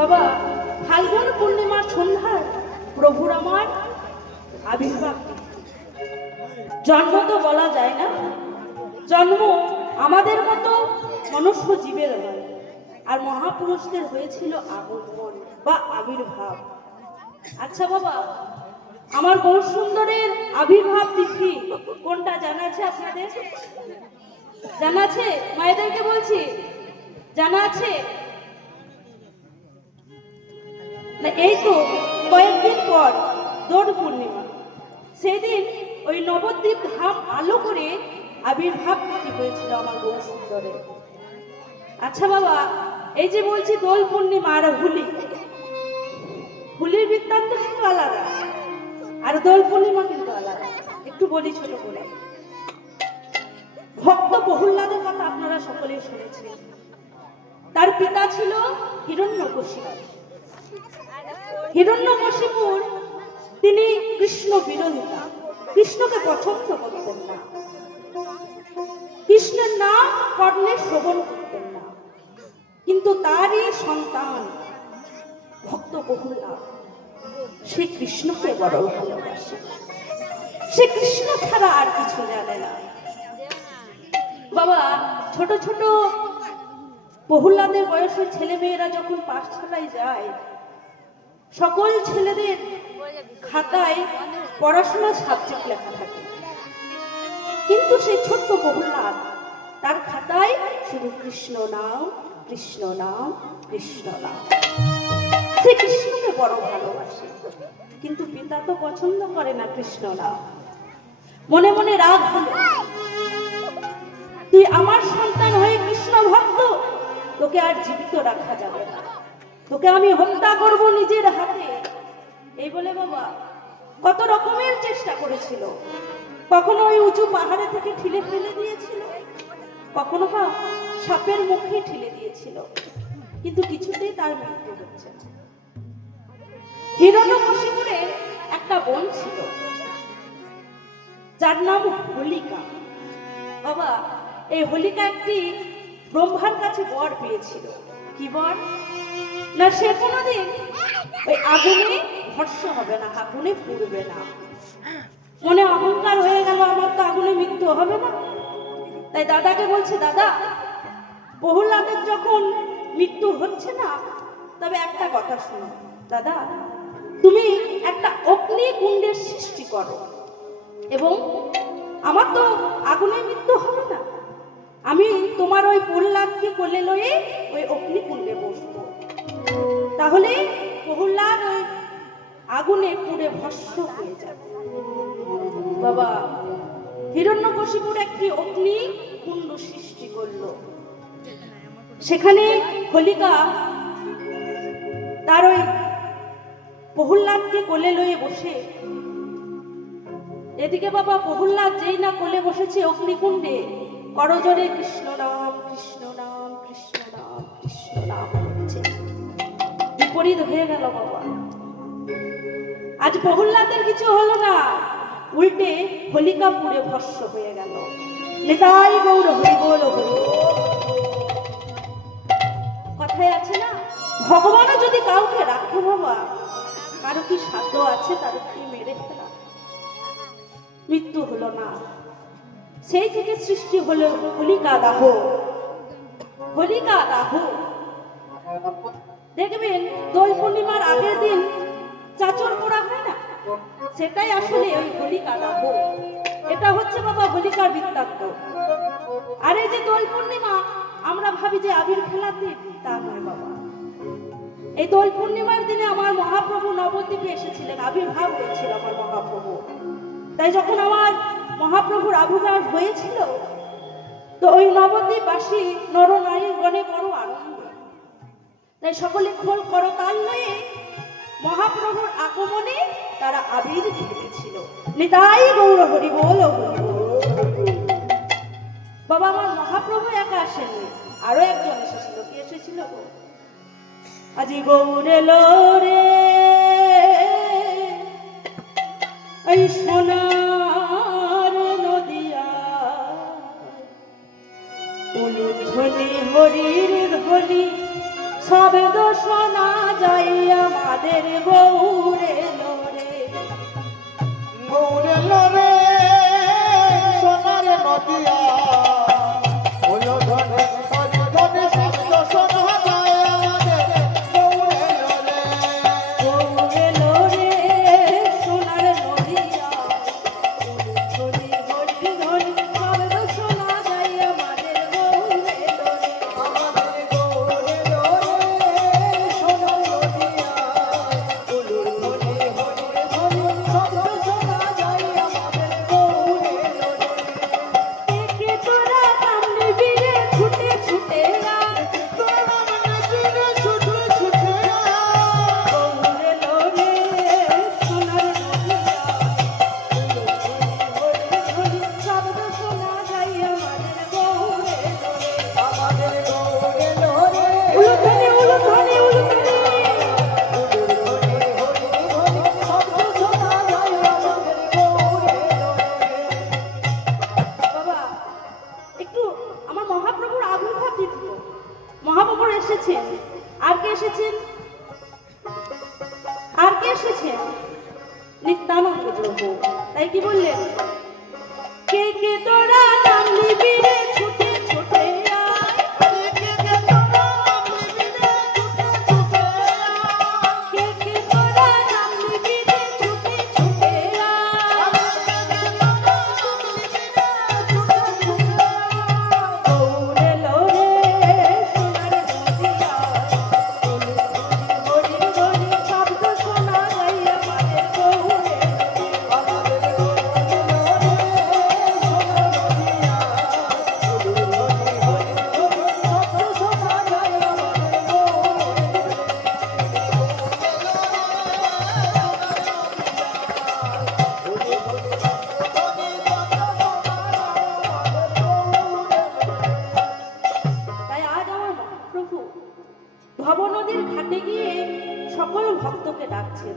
বাবা, ফাল্গুন পূর্ণিমার সন্ধ্যায় প্রভুর আমার আবির্ভাব। জন্ম তো বলা যায় না, জন্ম আমাদের মতো মনুষ্য জীবের হয়, আর মহাপুরুষদের হয়েছিল আগমন বা আবির্ভাব। আচ্ছা বাবা, আমার গৌর সুন্দরের আবির্ভাব তিথি কোনটা জানা আছে আপনাদের? জানা আছে? মায়েদেরকে বলছি, জানা আছে? না, এই তো কয়েকদিন পর দোল পূর্ণিমা, সেদিন ওই নবদ্বীপ ধাম আলো করে আবির্ভাব তিথি হয়েছিল আমার গৌর সুন্দরের। আচ্ছা বাবা, এই যে বলছি দোল পূর্ণিমা আর হোলি, হোলির বৃত্তান্ত কিন্তু আলাদা আর দোল পূর্ণিমা কিন্তু আলাদা। একটু বলি ছোট করে। ভক্ত প্রহ্লাদের কথা আপনারা সকলেই শুনেছেন। তার পিতা ছিল হিরণ্যকশিপু। হিরণ্যকশিপুর তিনি কৃষ্ণ বিরোধিতা, কৃষ্ণকে পছন্দ করতেন না, কৃষ্ণের নাম কর্ণে শ্রবণ করতেন না। কিন্তু তারই সন্তান ভক্ত প্রহ্লাদ, সে কৃষ্ণকে বড় ভালোবাসে, সে কৃষ্ণ ছাড়া আর কিছু জানে না। বাবা, ছোট ছোট প্রহ্লাদের বয়সের ছেলে মেয়েরা যখন পাঠশালায় যায়, সকল ছেলেদের খাতায় পড়াশোনার সাবজেক্ট লেখা থাকে, কিন্তু সেই ছোট্ট প্রহ্লাদ, তার খাতায় শুধু কৃষ্ণ নাম, কৃষ্ণ নাম, কৃষ্ণ নাম। সে কৃষ্ণকে বড় ভালোবাসে, কিন্তু পিতা তো পছন্দ করে না কৃষ্ণ নাম। মনে মনে রাগ হলো, তুই আমার সন্তান হয়ে কৃষ্ণ ভক্ত, তোকে আর জীবিত রাখা যাবে না, তোকে আমি হত্যা করব নিজের হাতে। এই বলে বাবা কত রকমের চেষ্টা করেছিল। কখনো ওই উঁচু পাহাড়ে থেকে ঠেলে ফেলে দিয়েছিল, কখনো বা সাপের মুখে ঠেলে দিয়েছিল, কিন্তু কিছুতেই তার মৃত্যু হচ্ছে না। হিরণ্যকশিপুরের একটা বোন ছিল, যার নাম হোলিকা। বাবা, এই হোলিকা একটি ব্রহ্মার কাছে বর পেয়েছিল। কি বর? না, সে কোনোদিন ওই আগুনে ভস্ম হবে না, আগুনে পুড়বে না। মনে অহংকার হয়ে গেল, আমার তো আগুনে মৃত্যু হবে না। তাই দাদাকে বলছে, দাদা, প্রহ্লাদের যখন মৃত্যু হচ্ছে না, তবে একটা কথা শোনো দাদা, তুমি একটা অগ্নিকুণ্ডের সৃষ্টি করো, এবং আমার তো আগুনে মৃত্যু হবে না, আমি তোমার ওই প্রহ্লাদকে কোলে লয়ে ওই অগ্নিকুণ্ডে বসবো, তাহলে প্রহ্লাদ ওই আগুনে পুড়ে ভস্ম হয়ে যাবে। বাবা, হিরণ্যকশিপুর একটি অগ্নিকুণ্ড সৃষ্টি করলো। সেখানে হোলিকা তার ওই প্রহ্লাদকে কোলে লয়ে বসে, এদিকে বাবা প্রহ্লাদ যেই না কোলে বসেছে অগ্নিকুণ্ডে, করজোরে কৃষ্ণ নাম, কৃষ্ণ নাম, কৃষ্ণ নাম, কৃষ্ণ নাম হচ্ছে। বিপরীত হয়ে গেল বাবা। আজ প্রহ্লাদের কিছু হলো না, উল্টে হোলিকা পুড়ে ভস্ম হয়ে গেল। নিতাই গৌর হরি বল হরি। কথায় আছে না, ভগবানও যদি কাউকে রাখে বাবা, কারো কি সাধ্য আছে তাদেরকে মেরে ফেলা? মৃত্যু হলো না, সেই থেকে সৃষ্টি হলো হোলিকা দাহ। হোলিকা দাহ দেখবেন দোল পূর্ণিমার আগের দিন চাচর পোড়া হয় না, সেটাই আসলে ওই হোলিকা দাহ। এটা হচ্ছে বাবা হোলিকার বৃত্তান্ত। আর এই যে দোল পূর্ণিমা আমরা ভাবি যে আবির খেলার দিন, তা নয় বাবা। এই দোল পূর্ণিমার দিনে আমার মহাপ্রভু নবদ্বীপে এসেছিলেন, আবির্ভাব হয়েছিল আমার মহাপ্রভু। তাই যখন আমার মহাপ্রভুর আবির্ভাব হয়েছিল, তো ওই নবদ্বীপবাসী নর নারীগণে বড় আনন্দ। তাই সকলে খোল করতাল লয়ে মহাপ্রভুর আগমনে তারা আবির খেলেছিল। নিতাই গৌর হরি বল হরি বল। বাবা, আমার মহাপ্রভু একা আসেননি, আরো একজন এসেছিল। কি এসেছিল? আজি গৌর এলো রে এই সোনার নদিয়া, উলুধ্বনি হরির ধ্বনি শব্দ শোনা আমাদের গৌরে লোরে গৌরে লরে সোনার নদিয়া হলো ধনে ধনে ধনে শব্দ শোনা যায় আমাদের গৌরে লরে গৌরে লোরে সোনার নদিয়া ধরি ধরি ধরি শব্দ শোনা যায় আমাদের গৌরে লোরে আমাদের গৌরে লরে সোনার নদিয়া হলো ধনে ধনে ধনে শব্দ শোনা যায় আমাদের গৌরে লরে কে তোরা নামলি বীরে ছুটে ছুটে আয় তোরা মনে ফিরে ছুটে ছুটে গৌরে লোরে সোনার নদিয়া ধরি শব্দ শোনা যায় আমাদের গৌরে লোরে আমাদের গৌরে লরে উলুধ্বনি উলুধ্বনি উলুধ্বনি বাবা একটু আমার মহাপ্রভুর আবির্ভাব দিত মহাপ্রভু এসেছেন আর কে এসেছেন আর কে এসেছেন নিত্যানন্দ প্রভু তাই কি বললেন কে কে তোরা নামলি বীরে ছুটে ছুটে আয় কে কে তোরা নামলি বীরে ছুটে ছুটে আয় গৌরে লোরে সোনার নদিয়া ধরি ধরি শব্দ শোনা যায় আমাদের গৌরে তাই আজ আমার মহাপ্রভু ভব নদীর ঘাটে গিয়ে সকল ভক্তকে ডাকছেন